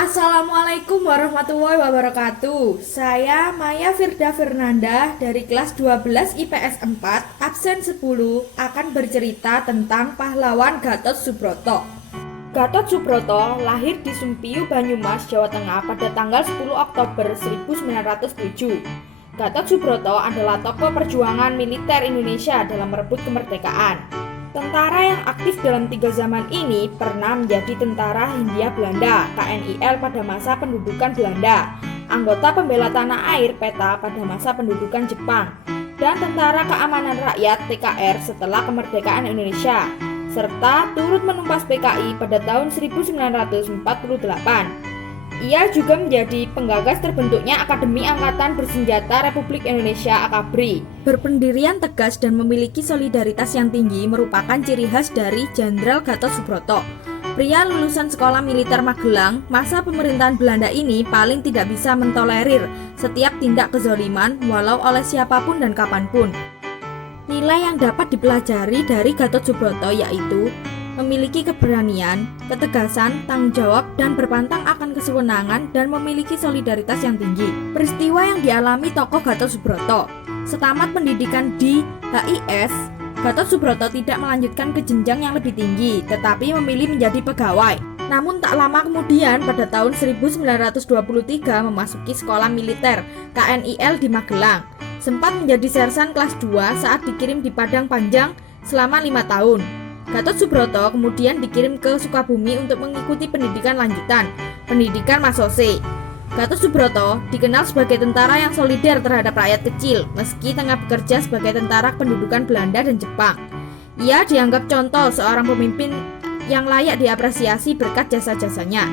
Assalamualaikum warahmatullahi wabarakatuh. Saya Maya Firda Fernanda dari kelas 12 IPS 4, absen 10, akan bercerita tentang pahlawan Gatot Subroto. Gatot Subroto lahir di Sumpiu, Banyumas, Jawa Tengah pada tanggal 10 Oktober 1907. Gatot Subroto adalah tokoh perjuangan militer Indonesia dalam merebut kemerdekaan. Tentara yang aktif dalam 3 zaman ini pernah menjadi Tentara Hindia Belanda (TNIL) pada masa pendudukan Belanda, anggota pembela tanah air (PETA) pada masa pendudukan Jepang, dan Tentara Keamanan Rakyat (TKR) setelah kemerdekaan Indonesia, serta turut menumpas PKI pada tahun 1948. Ia juga menjadi penggagas terbentuknya Akademi Angkatan Bersenjata Republik Indonesia (AKABRI). Berpendirian tegas dan memiliki solidaritas yang tinggi merupakan ciri khas dari Jenderal Gatot Subroto. Pria lulusan Sekolah Militer Magelang, masa pemerintahan Belanda ini paling tidak bisa mentolerir setiap tindak kezaliman walau oleh siapapun dan kapanpun. Nilai yang dapat dipelajari dari Gatot Subroto yaitu memiliki keberanian, ketegasan, tanggung jawab, dan berpantang akan kesewenangan dan memiliki solidaritas yang tinggi. Peristiwa yang dialami tokoh Gatot Subroto. Setamat pendidikan di HIS, Gatot Subroto tidak melanjutkan ke jenjang yang lebih tinggi, tetapi memilih menjadi pegawai. Namun tak lama kemudian pada tahun 1923 memasuki sekolah militer KNIL di Magelang. Sempat menjadi sersan kelas 2 saat dikirim di Padang Panjang selama 5 tahun. Gatot Subroto kemudian dikirim ke Sukabumi untuk mengikuti pendidikan lanjutan, pendidikan Masose. Gatot Subroto dikenal sebagai tentara yang solider terhadap rakyat kecil, meski tengah bekerja sebagai tentara pendudukan Belanda dan Jepang. Ia dianggap contoh seorang pemimpin yang layak diapresiasi berkat jasa-jasanya.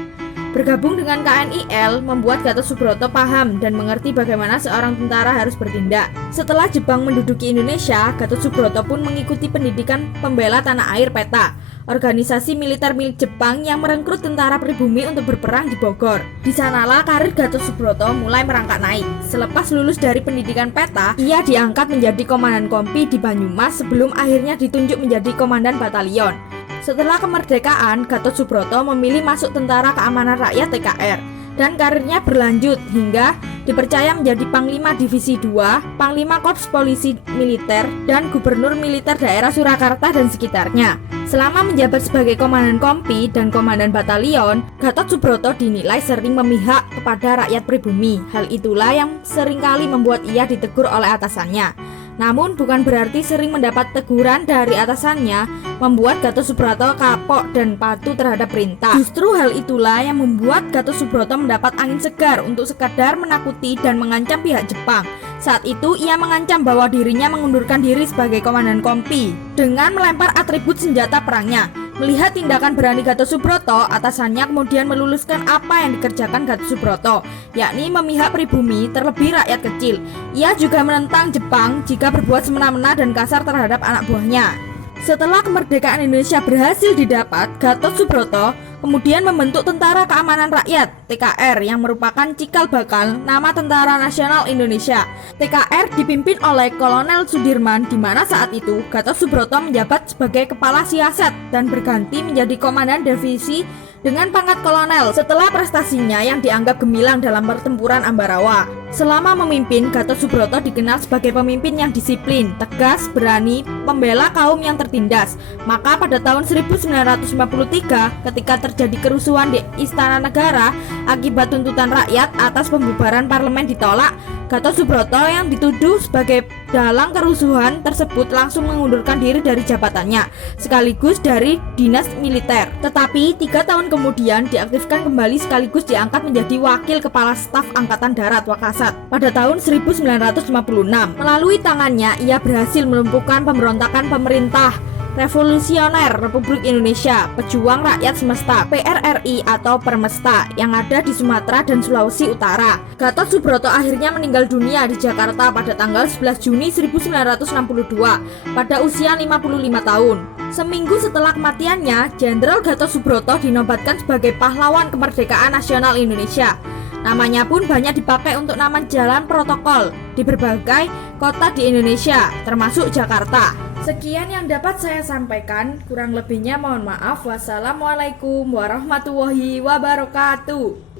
Bergabung dengan KNIL membuat Gatot Subroto paham dan mengerti bagaimana seorang tentara harus bertindak. Setelah Jepang menduduki Indonesia, Gatot Subroto pun mengikuti pendidikan pembela tanah air PETA, organisasi militer milik Jepang yang merekrut tentara pribumi untuk berperang di Bogor. Di sanalah karir Gatot Subroto mulai merangkak naik. Selepas lulus dari pendidikan PETA, ia diangkat menjadi komandan kompi di Banyumas sebelum akhirnya ditunjuk menjadi komandan batalion. Setelah kemerdekaan, Gatot Subroto memilih masuk Tentara Keamanan Rakyat (TKR) dan karirnya berlanjut hingga dipercaya menjadi Panglima Divisi 2, Panglima Korps Polisi Militer, dan Gubernur Militer Daerah Surakarta dan sekitarnya. Selama menjabat sebagai komandan kompi dan komandan batalion, Gatot Subroto dinilai sering memihak kepada rakyat pribumi. Hal itulah yang seringkali membuat ia ditegur oleh atasannya. Namun bukan berarti sering mendapat teguran dari atasannya membuat Gatot Subroto kapok dan patuh terhadap perintah. Justru hal itulah yang membuat Gatot Subroto mendapat angin segar untuk sekadar menakuti dan mengancam pihak Jepang. Saat itu ia mengancam bahwa dirinya mengundurkan diri sebagai komandan kompi dengan melempar atribut senjata perangnya. Melihat tindakan berani Gatot Subroto, atasannya kemudian meluluskan apa yang dikerjakan Gatot Subroto, yakni memihak pribumi terlebih rakyat kecil. Ia juga menentang Jepang jika berbuat semena-mena dan kasar terhadap anak buahnya. Setelah kemerdekaan Indonesia berhasil didapat, Gatot Subroto kemudian membentuk Tentara Keamanan Rakyat (TKR) yang merupakan cikal bakal nama Tentara Nasional Indonesia. TKR dipimpin oleh Kolonel Sudirman, di mana saat itu Gatot Subroto menjabat sebagai kepala siasat dan berganti menjadi komandan divisi dengan pangkat kolonel setelah prestasinya yang dianggap gemilang dalam pertempuran Ambarawa. Selama memimpin, Gatot Subroto dikenal sebagai pemimpin yang disiplin, tegas, berani, pembela kaum yang tertindas. Maka pada tahun 1953, ketika terjadi kerusuhan di Istana Negara akibat tuntutan rakyat atas pembubaran parlemen ditolak, Gatot Subroto yang dituduh sebagai dalang kerusuhan tersebut langsung mengundurkan diri dari jabatannya sekaligus dari dinas militer. Tetapi 3 tahun kemudian diaktifkan kembali sekaligus diangkat menjadi wakil kepala staf Angkatan Darat Wakasat pada tahun 1956. Melalui tangannya ia berhasil melumpuhkan pemberontakan pemerintah Revolusioner Republik Indonesia, Pejuang Rakyat Semesta (PRRI) atau Permesta yang ada di Sumatera dan Sulawesi Utara. Gatot Subroto akhirnya meninggal dunia di Jakarta pada tanggal 11 Juni 1962 pada usia 55 tahun. Seminggu setelah kematiannya, Jenderal Gatot Subroto dinobatkan sebagai pahlawan kemerdekaan nasional Indonesia. Namanya pun banyak dipakai untuk nama jalan protokol di berbagai kota di Indonesia, termasuk Jakarta. Sekian yang dapat saya sampaikan, kurang lebihnya mohon maaf. Wassalamualaikum warahmatullahi wabarakatuh.